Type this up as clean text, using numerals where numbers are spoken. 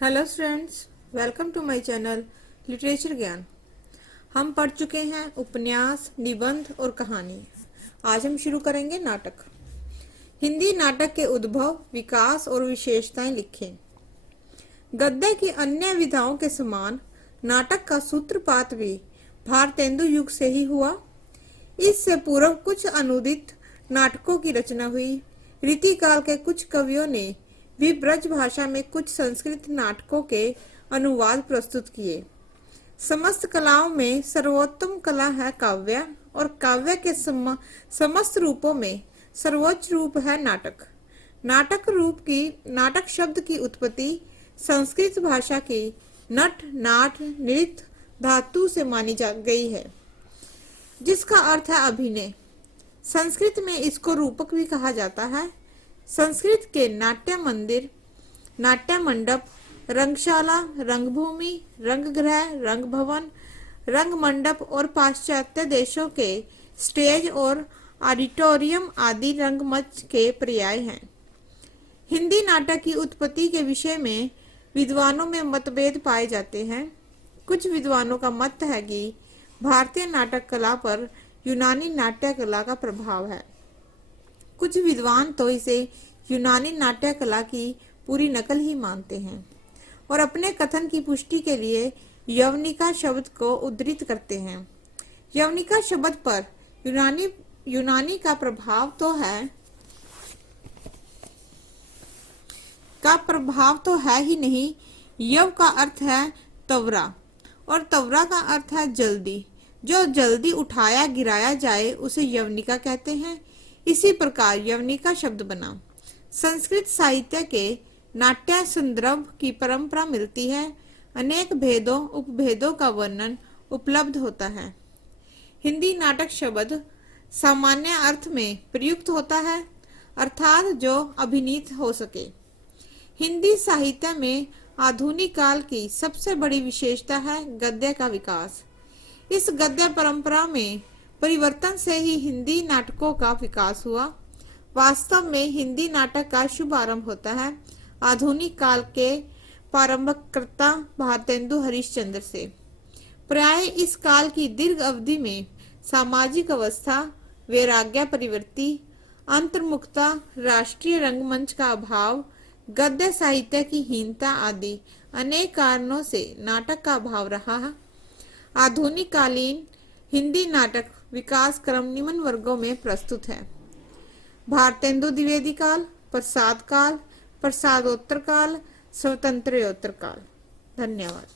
Hello students, welcome to my channel literature Gyan. हम पढ़ चुके हैं उपन्यास, निबंध और कहानी। आज हम शुरू करेंगे नाटक। हिंदी नाटक के उद्भव, विकास और विशेषताएं लिखें। गद्य की अन्य विधाओं के समान नाटक का सूत्रपात भी भारतेंदु युग से ही हुआ। इससे पूर्व कुछ अनुदित नाटकों की रचना हुई। रीतिकाल के कुछ कवियों ने भी ब्रज भाषा में कुछ संस्कृत नाटकों के अनुवाद प्रस्तुत किए। समस्त कलाओं में सर्वोत्तम कला है काव्य, और काव्य के समस्त रूपों में सर्वोच्च रूप है नाटक। नाटक शब्द की उत्पत्ति संस्कृत भाषा की नट, नाट, नृत्य धातु से मानी जा गई है, जिसका अर्थ है अभिनय। संस्कृत में इसको रूपक भी कहा जाता है। संस्कृत के नाट्य मंदिर, नाट्य मंडप, रंगशाला, रंगभूमि, रंगगृह, रंग भवन, रंग मंडप और पाश्चात्य देशों के स्टेज और ऑडिटोरियम आदि रंगमंच के पर्याय हैं। हिंदी नाटक की उत्पत्ति के विषय में विद्वानों में मतभेद पाए जाते हैं। कुछ विद्वानों का मत है कि भारतीय नाटक कला पर यूनानी नाट्य कला का प्रभाव है। कुछ विद्वान तो इसे यूनानी नाट्य कला की पूरी नकल ही मानते हैं और अपने कथन की पुष्टि के लिए यवनिका शब्द को उद्धृत करते हैं। यवनिका शब्द पर यूनानी का प्रभाव तो है ही नहीं। यव का अर्थ है तवरा और तवरा का अर्थ है जल्दी। जो जल्दी उठाया गिराया जाए उसे यवनिका कहते हैं। इसी प्रकार यवनिका शब्द बना। संस्कृत साहित्य के नाट्य संदर्भ की परंपरा मिलती है। अनेक भेदों उपभेदों का वर्णन उपलब्ध होता है। हिंदी नाटक शब्द सामान्य अर्थ में प्रयुक्त होता है, अर्थात जो अभिनीत हो सके। हिंदी साहित्य में आधुनिक काल की सबसे बड़ी विशेषता है गद्य का विकास। इस गद्य परंपरा में परिवर्तन से ही हिंदी नाटकों का विकास हुआ। वास्तव में हिंदी नाटक का शुभ आरंभ होता है आधुनिक काल के प्रारंभकर्ता भारतेंदु हरिश्चंद्र से। प्राय इस काल की दीर्घ अवधि में सामाजिक अवस्था, वैराग्य प्रवृत्ति, अंतर्मुखता, राष्ट्रीय रंगमंच का अभाव, गद्य साहित्य की हीनता आदि अनेक कारणों से नाटक का अभाव रहा है। आधुनिक कालीन हिंदी नाटक विकास क्रम निम्न वर्गों में प्रस्तुत है। भारतेंदु द्विवेदी काल, प्रसादोत्तर काल, स्वतंत्रोत्तर काल। धन्यवाद।